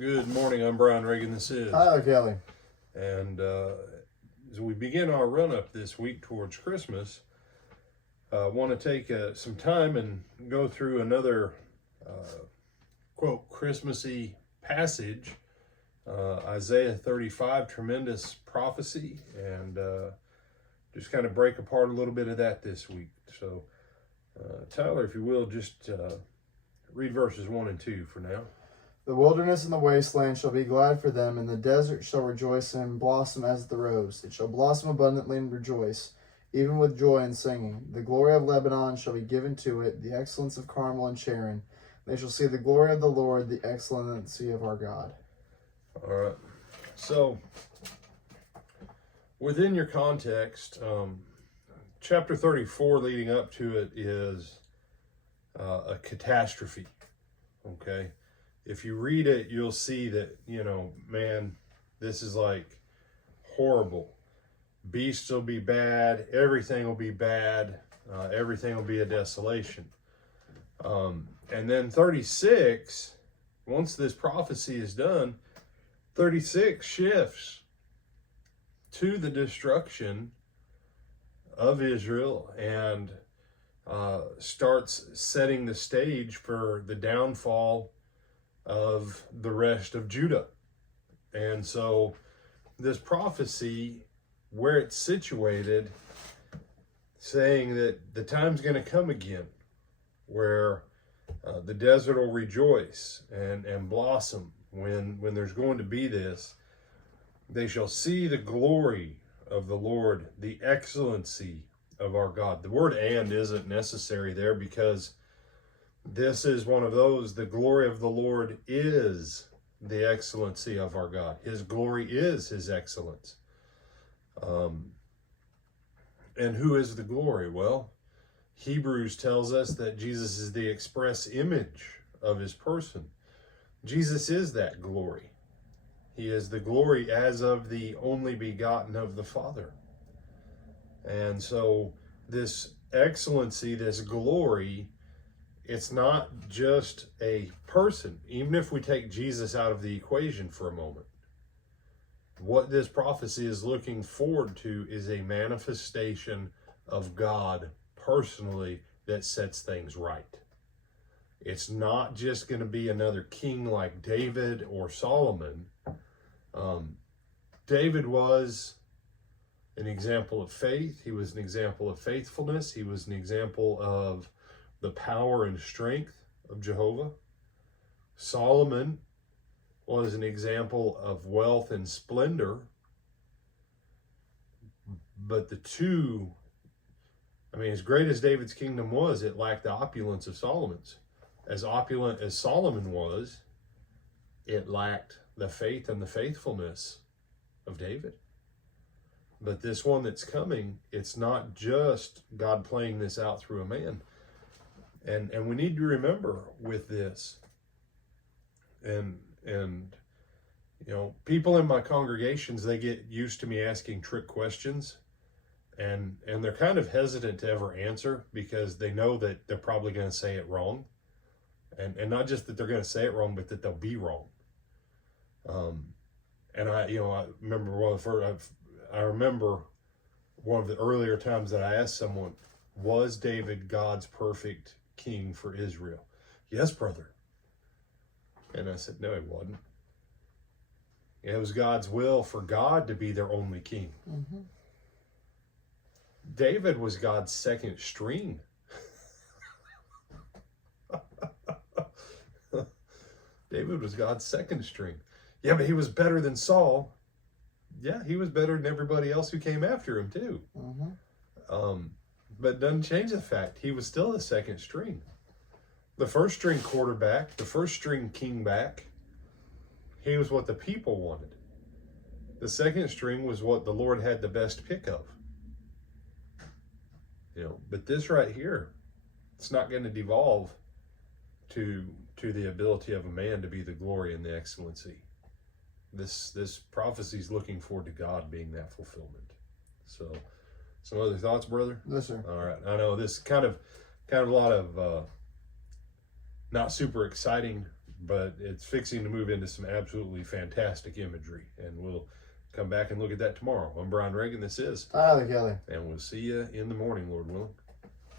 Good morning. I'm Brian Reagan. This is. Hi, Kelly. And as we begin our run up this week towards Christmas, I want to take some time and go through another quote Christmassy passage, Isaiah 35, tremendous prophecy, and just kind of break apart a little bit of that this week. So, Tyler, if you will, just read verses 1 and 2 for now. The wilderness and the wasteland shall be glad for them, and the desert shall rejoice and blossom as the rose. It shall blossom abundantly and rejoice, even with joy and singing. The glory of Lebanon shall be given to it, the excellence of Carmel and Sharon. They shall see the glory of the Lord, the excellency of our God. All right. So, within your context, chapter 34 leading up to it is a catastrophe. Okay. If you read it, you'll see that, man, this is like horrible. Beasts will be bad. Everything will be bad. Everything will be a desolation. And then 36, once this prophecy is done, 36 shifts to the destruction of Israel and starts setting the stage for the downfall of the rest of Judah. And so this prophecy, where it's situated, saying that the time's going to come again where the desert will rejoice and blossom when there's going to be this. They shall see the glory of the Lord, the excellency of our God. The word "and" isn't necessary there because this is one of those, the glory of the Lord is the excellency of our God. His glory is his excellence. And who is the glory? Well, Hebrews tells us that Jesus is the express image of his person. Jesus is that glory. He is the glory as of the only begotten of the Father. And so this excellency, this glory, it's not just a person. Even if we take Jesus out of the equation for a moment, what this prophecy is looking forward to is a manifestation of God personally that sets things right. It's not just going to be another king like David or Solomon. David was an example of faith. He was an example of faithfulness. He was an example of the power and strength of Jehovah. Solomon was an example of wealth and splendor. But the two, as great as David's kingdom was, it lacked the opulence of Solomon's. As opulent as Solomon was, it lacked the faith and the faithfulness of David. But this one that's coming, it's not just God playing this out through a man. And we need to remember with this, and people in my congregations, they get used to me asking trick questions, and they're kind of hesitant to ever answer because they know that they're probably going to say it wrong, and not just that they're going to say it wrong, but that they'll be wrong. And I remember one of the earlier times that I asked someone, was David God's perfect king for Israel? Yes, brother. And I said, no, he wasn't. It was God's will for God to be their only king. Mm-hmm. David was God's second string. David was God's second string. Yeah, but he was better than Saul. Yeah, he was better than everybody else who came after him too. Mm-hmm. But it doesn't change the fact he was still the second string. The first string quarterback, the first string king back, he was what the people wanted. The second string was what the Lord had the best pick of. But this right here, it's not going to devolve to the ability of a man to be the glory and the excellency. This prophecy is looking forward to God being that fulfillment. So, some other thoughts, brother? Yes, sir. All right. I know this kind of a lot of not super exciting but it's fixing to move into some absolutely fantastic imagery. And we'll come back and look at that tomorrow. I'm Brian Reagan. This is Tyler Kelly. and we'll see you in the morning, Lord willing.